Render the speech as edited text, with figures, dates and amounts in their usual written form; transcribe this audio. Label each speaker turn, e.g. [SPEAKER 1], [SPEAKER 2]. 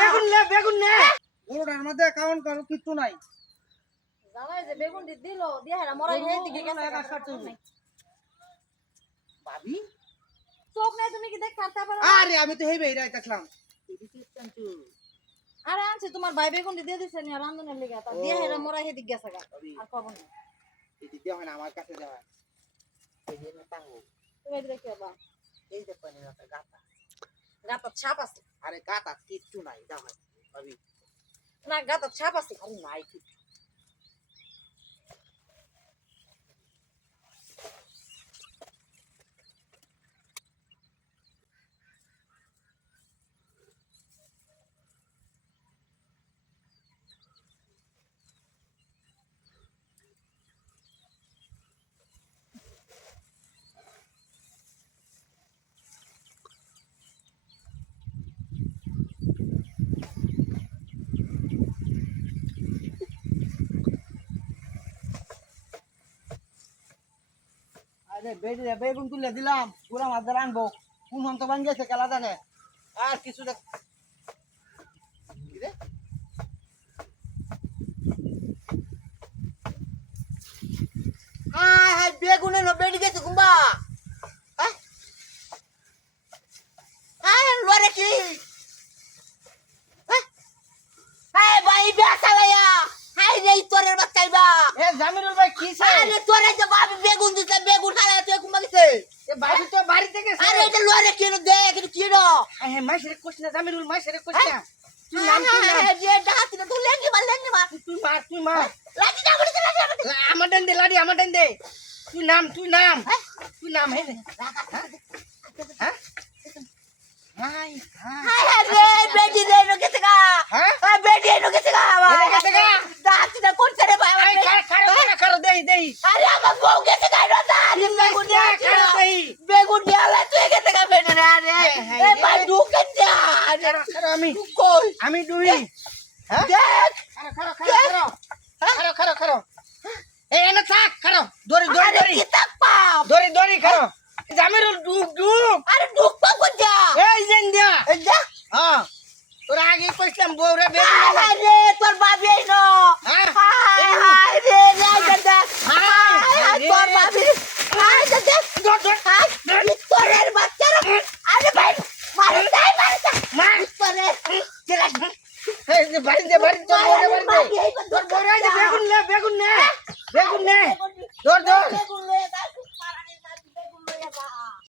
[SPEAKER 1] বেগুন নে গরুটার মধ্যে কাউন্ট করো কিছু নাই
[SPEAKER 2] জামাই যে বেগুন দিল দিয়া হেরা মরাই হেই দিকে গেছে
[SPEAKER 1] ভাবি
[SPEAKER 2] চোখ নাই তুমি কি দেখ কাটতে পারো
[SPEAKER 1] আরে আমি তো হেই বেইরাই দেখলাম
[SPEAKER 2] আরে আনছে তোমার ভাই বেগুন দিয়ে দিছে নি রান্ধনের লাগা তা দিয়া হেরা মরাই হেই দিকে গেছে আর কব না
[SPEAKER 1] এই দেও না আমার কাছে দেওয়া এই যে টাঙ্গো
[SPEAKER 2] তুমি দেখো বা
[SPEAKER 1] এই যে পানি না গাতা
[SPEAKER 2] গাতা ছাপ আছে
[SPEAKER 1] আরে গাতা কিছু নাই দাও ভাবি
[SPEAKER 2] না গাতা ছাপ আছে
[SPEAKER 1] আরে নাই কিছু আরে বেগুন তুলে দিলাম পুরা মাছ ধরে আনবো কোন হন্ত ভাঙ গেছে খেলা জানে আর কিছু দেখ হাই হাই বেগুনে ন বেড়ি গেছে কুম্বা হাই লরে কি হাই ভাই বেসা ভাইয়া হাই রে তোরের বাচ্চাইবা এ জামিরুল ভাই কি চাই আরে তোরে যে বাবি বেগুন দিতে বেগুন খালা তুই কুম্বা গেছে এ বাবি তো বাড়ি থেকে আরে এটা লরে কি দেখ এটা কি রে হ্যাঁ মাইসের কোশ্চেন জামিরুল মাইসের কোশ্চেন তুই নাম যে ডাহাতি না তুই লেঙ্গি মার তুই মার লাগি না বলি আমার দেন দে লাডি আমার দেন দে তুই নাম হে হ্যাঁ হাই হাই রে বেটি রে নকে গা হ্যাঁ বেটি নকে গা নকে গা ডাহাতি না করতে রে ভাই খাড়া দেই আরে আমার বউ গেছে গাই রতা বেগুন নিয়ালে তুই গেছে গা বেটি রে আরে এ ভাই ঢুকে যা আরে আমি দুই হ্যাঁ দেখ খাড়া এ এনে থাক খাড়া দড়ি কি তাক পাপ দড়ি খাড়া জামিরুল ডুক আরে ডুক পাপ কোজা এই জেন দিয়া এই যা হ্যাঁ তোর আগে কইছিলাম বউরে বেগুন আরে তোর বাবি আইনো হাই রে লাগা হাই তোর বাবি হাই দেখ তোরের বাচ্চারা আরে ভাই মার তোরে এই যে বাড়ি দে তোর বউরে বাড়ি দে তোর বউরে বেগুন নে